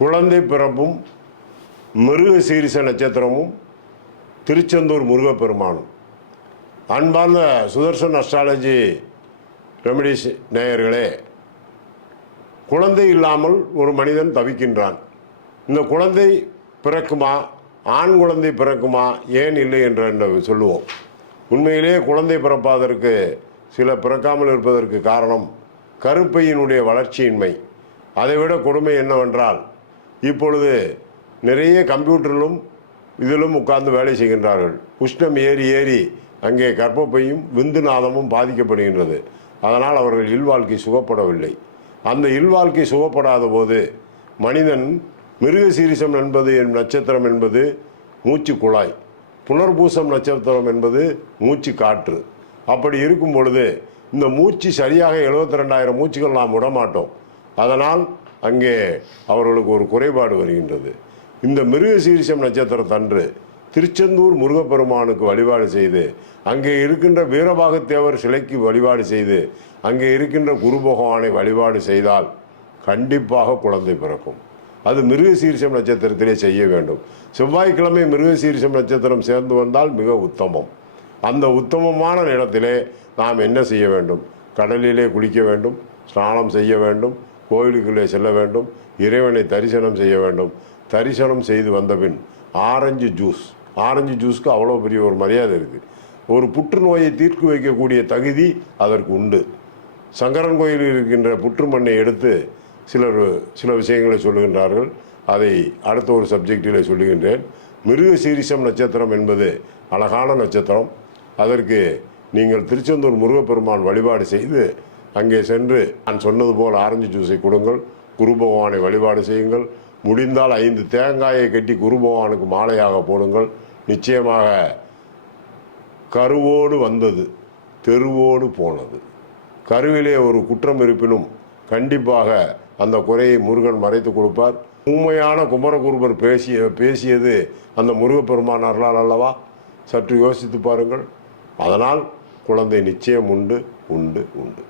குழந்தை பிறப்பும் மிருக சீரிச நட்சத்திரமும் திருச்செந்தூர் முருகப்பெருமானும். அன்பார்ந்த சுதர்சன் அஸ்ட்ராலஜி ரெமடிஸ் நேயர்களே, குழந்தை இல்லாமல் ஒரு மனிதன் தவிக்கின்றான். இந்த குழந்தை பிறக்குமா, ஆண் குழந்தை பிறக்குமா, ஏன் இல்லை என்று சொல்லுவோம். உண்மையிலேயே குழந்தை பிறப்பதற்கு சில பிறக்காமல் இருப்பதற்கு காரணம் கருப்பையினுடைய வளர்ச்சியின்மை. அதைவிட கொடுமை என்னவென்றால், இப்பொழுது நிறைய கம்ப்யூட்டரிலும் இதிலும் உட்கார்ந்து வேலை செய்கின்றார்கள். உஷ்ணம் ஏறி ஏறி அங்கே கர்ப்பப்பையும் விந்துநாதமும் பாதிக்கப்படுகின்றது. அதனால் அவர்கள் இல்வாழ்க்கை சுகப்படவில்லை. அந்த இல்வாழ்க்கை சுகப்படாத போது மனிதன் மிருக சீரிசம் என்பது நட்சத்திரம் என்பது மூச்சு குழாய், புனர்பூசம் நட்சத்திரம் என்பது மூச்சு காற்று. அப்படி இருக்கும் பொழுது இந்த மூச்சு சரியாக 72,000 மூச்சுகள் நாம் விடமாட்டோம். அதனால் அங்கே அவர்களுக்கு ஒரு குறைபாடு வருகின்றது. இந்த மிருக சீரிசம் நட்சத்திரத்தன்று திருச்செந்தூர் முருகப்பெருமானுக்கு வழிபாடு செய்து, அங்கே இருக்கின்ற வீரபாகத்தேவர் சிலைக்கு வழிபாடு செய்து, அங்கே இருக்கின்ற குரு பகவானை வழிபாடு செய்தால் கண்டிப்பாக குழந்தை பிறக்கும். அது மிருக சீரிசம் நட்சத்திரத்திலே செய்ய வேண்டும். செவ்வாய்க்கிழமை மிருக சீரிசம் நட்சத்திரம் சேர்ந்து வந்தால் மிக உத்தமம். அந்த உத்தமமான இடத்திலே நாம் என்ன செய்ய வேண்டும்? கடலிலே குளிக்க வேண்டும், ஸ்நானம் செய்ய வேண்டும், கோயிலுக்குள்ளே செல்ல வேண்டும், இறைவனை தரிசனம் செய்ய வேண்டும். தரிசனம் செய்து வந்தபின் ஆரஞ்சு ஜூஸ்க்கு அவ்வளோ பெரிய ஒரு மரியாதை இருக்குது. ஒரு புற்றுநோயை தீர்க்க வைக்கக்கூடிய தகுதி அதற்கு உண்டு. சங்கரன் கோயிலில் இருக்கின்ற புற்றுமண்ணை எடுத்து சில விஷயங்களை சொல்லுகின்றார்கள். அதை அடுத்த ஒரு சப்ஜெக்டில் சொல்லுகின்றேன். மிருக சீரிசம் நட்சத்திரம் என்பது அழகான நட்சத்திரம். அதற்கு நீங்கள் திருச்செந்தூர் முருகப்பெருமான் வழிபாடு செய்து அங்கே சென்று நான் சொன்னது போல் ஆரஞ்சு ஜூஸை கொடுங்கள், குரு பகவானை வழிபாடு செய்யுங்கள். முடிந்தால் 5 தேங்காயை கட்டி குரு பகவானுக்கு மாலையாக போடுங்கள். நிச்சயமாக கருவோடு வந்தது தெருவோடு போனது. கருவிலே ஒரு குற்றம் இருப்பினும் கண்டிப்பாக அந்த குறையை முருகன் மறைத்து கொடுப்பார். உண்மையான குமரகுருபர் பேசியது அந்த முருகப்பெருமான் அருளால் அல்லவா? சற்று யோசித்து பாருங்கள். அதனால் குழந்தை நிச்சயம் உண்டு உண்டு உண்டு.